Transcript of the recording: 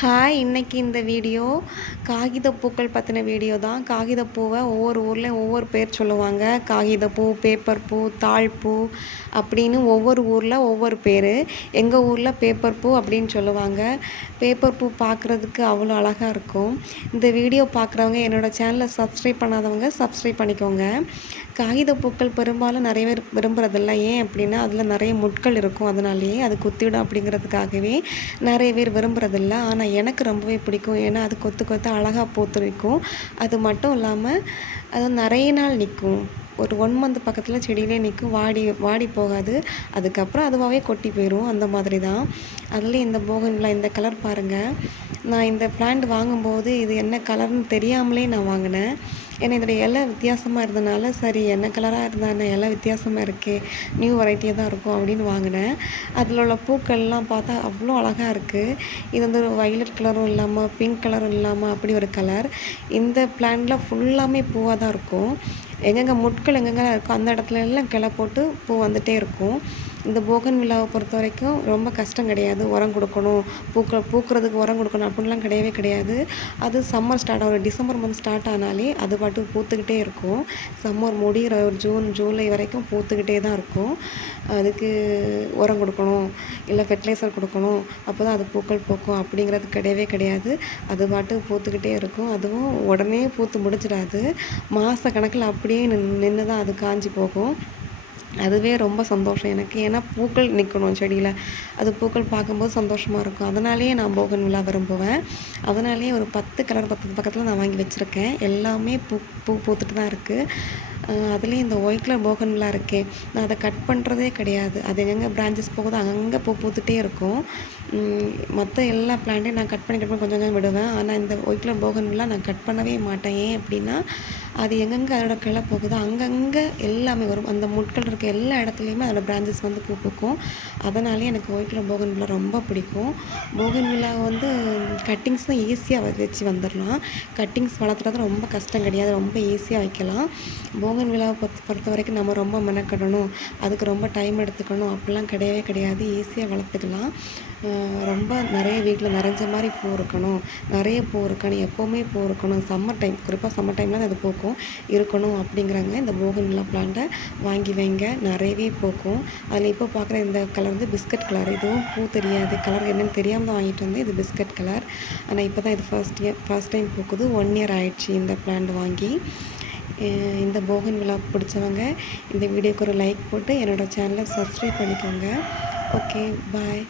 Hi இன்றைக்கி இந்த video காகிதப்பூக்கள் பற்றின வீடியோ தான். காகிதப்பூவை ஒவ்வொரு ஊர்லேயும் ஒவ்வொரு பேர் சொல்லுவாங்க. காகிதப்பூ பேப்பர் பூ தாழ்பூ அப்படின்னு ஒவ்வொரு ஊரில் ஒவ்வொரு பேர். எங்கள் ஊரில் பேப்பர் பூ அப்படின்னு சொல்லுவாங்க. பேப்பர் பூ பார்க்குறதுக்கு அவ்வளோ அழகாக இருக்கும். இந்த வீடியோ பார்க்குறவங்க என்னோடய சேனலை சப்ஸ்கிரைப் பண்ணாதவங்க சப்ஸ்கிரைப் பண்ணிக்கோங்க. காகிதப்பூக்கள் பெரும்பாலும் நிறைய பேர் விரும்புகிறதில்ல ஏன் அப்படின்னா அதில் நிறைய முட்கள் இருக்கும். அதனாலேயே அது குத்திடும் அப்படிங்கிறதுக்காகவே நிறைய பேர் விரும்புகிறதில்ல ஆனால் எனக்கு ரொம்பவே பிடிக்கும். ஏன்னா அது கொத்து கொத்து அழகாக பூத்து அது மட்டும் இல்லாமல் அது நிறைய நாள் நிற்கும். ஒரு ஒன் மந்த் பக்கத்தில் செடியிலே நிற்கும். வாடி வாடி போகாது. அதுக்கப்புறம் அதுவாகவே கொட்டி போயிடும் அந்த மாதிரி தான் அதுலேயும் இந்த போகன்ல இந்த கலர் பாருங்கள் நான் இந்த பிளான்ட் வாங்கும்போது இது என்ன கலர்னு தெரியாமலே நான் வாங்கினேன். ஏன்னா இதோடைய இலை வித்தியாசமாக இருந்தனால சரி என்ன கலராக இருந்தால் என்ன இலை வித்தியாசமாக இருக்கே நியூ வெரைட்டியாக தான் இருக்கும் அப்படின்னு வாங்கினேன். அதில் உள்ள பூக்கள்லாம் பார்த்தா அவ்வளோ அழகாக இருக்குது இது வந்து ஒரு வயலட் கலரும் இல்லாமல் பிங்க் கலரும் இல்லாமல் அப்படி ஒரு கலர் இந்த பிளான்ட்டில் ஃபுல்லாமே பூவாக தான் இருக்கும். எங்கெங்கே முட்கள் எங்கெங்கே இருக்கோ அந்த இடத்துல எல்லாம் கிளை போட்டு பூ வந்துகிட்டே இருக்கும். இந்த போகன் விழாவை பொறுத்த வரைக்கும் ரொம்ப கஷ்டம் கிடையாது. உரம் கொடுக்கணும். பூக்க பூக்கிறதுக்கு உரம் கொடுக்கணும் அப்படின்லாம் கிடையவே கிடையாது. அது சம்மர் ஸ்டார்ட் ஆகும் டிசம்பர் மந்த் ஸ்டார்ட் ஆனாலே அது பாட்டு பூத்துக்கிட்டே இருக்கும். சம்மர் முடிகிற ஒரு ஜூன் ஜூலை வரைக்கும் பூத்துக்கிட்டே தான் இருக்கும். அதுக்கு உரம் கொடுக்கணும். இல்லை ஃபெர்டிலைசர் கொடுக்கணும். அப்போ தான் அது பூக்கள் பூக்கும் அப்படிங்கிறது கிடையவே கிடையாது. அது பாட்டு பூத்துக்கிட்டே இருக்கும். அதுவும் உடனே பூத்து முடிச்சிடாது மாத கணக்கில் அப்படி அப்படியே நின்று நின்று தான் அது காஞ்சி போகும். அதுவே ரொம்ப சந்தோஷம் எனக்கு. ஏன்னா பூக்கள் நிற்கணும் செடியில். அது பூக்கள் பார்க்கும்போது சந்தோஷமாக இருக்கும். அதனாலேயே நான் போகன் விழா விரும்புவேன் அதனாலேயே ஒரு பத்து கலர் பத்து பக்கத்தில் நான் வாங்கி வச்சுருக்கேன். எல்லாமே பூ பூ பூத்துட்டு தான் இருக்குது அதுலேயும் இந்த ஒயிட் கலர் போகன்வில்லா இருக்கே. நான் அதை கட் பண்ணுறதே கிடையாது. அது எங்கெங்கே பிரான்ச்சஸ் போகுதோ அங்கங்கே பூ பூத்துட்டே இருக்கும். மற்ற எல்லா பிளான்ட்டையும் நான் கட் பண்ணி கட் பண்ணி கொஞ்சம் கொஞ்சம் விடுவேன். ஆனால் இந்த ஒயிட் கலர் போகன்வில்லா நான் கட் பண்ணவே மாட்டேன். ஏன் அப்படின்னா அது எங்கெங்கே அதோட கிளை போகுதோ அங்கங்கே எல்லாமே வரும். அந்த முட்கள் இருக்க எல்லா இடத்துலையுமே அதோட பிரான்ச்சஸ் வந்து பூ பூக்கும். அதனாலே எனக்கு ஒயிட் கலர் போகன்வில்லா ரொம்ப பிடிக்கும். போகன்வில்லா வந்து கட்டிங்ஸ் தான் ஈஸியாக வச்சு வந்துடலாம் கட்டிங்ஸ் வளர்த்துறது ரொம்ப கஷ்டம் கிடையாது. ரொம்ப ஈஸியாக வைக்கலாம். போகன் விழாவை பொறுத்த பொறுத்த வரைக்கும் நம்ம ரொம்ப மெனக்கடணும். அதுக்கு ரொம்ப டைம் எடுத்துக்கணும். அப்படிலாம் கிடையவே கிடையாது. ஈஸியாக வளர்த்துக்கலாம். ரொம்ப நிறைய வீட்டில் நிறைஞ்ச மாதிரி பூ இருக்கணும். நிறைய பூ இருக்கணும். எப்போவுமே பூ இருக்கணும். சம்மர் டைம் குறிப்பாக சம்மர் டைமில் அது பூக்கும். இருக்கணும் அப்படிங்கிறாங்க. இந்த போகன்லா பிளான்ட்டை வாங்கி வைங்க. நிறையவே பூக்கும். அதில் இப்போ பார்க்குற இந்த கலர் வந்து பிஸ்கட் கலர் இதுவும் பூ தெரியாது. கலர் என்னென்னு தெரியாமல் தான் வாங்கிட்டு வந்தேன். இது பிஸ்கட் கலர் ஆனால் இப்போ தான் இது ஃபர்ஸ்ட் இயர் ஃபர்ஸ்ட் டைம் பூக்குது. ஒன் இயர் ஆயிடுச்சு இந்த பிளான்ட் வாங்கி. இந்த போகன் விழா பிடிச்சவங்க இந்த வீடியோக்கு ஒரு லைக் போட்டு என்னோடய சேனலை சப்ஸ்கிரைப் பண்ணிக்கோங்க. Okay bye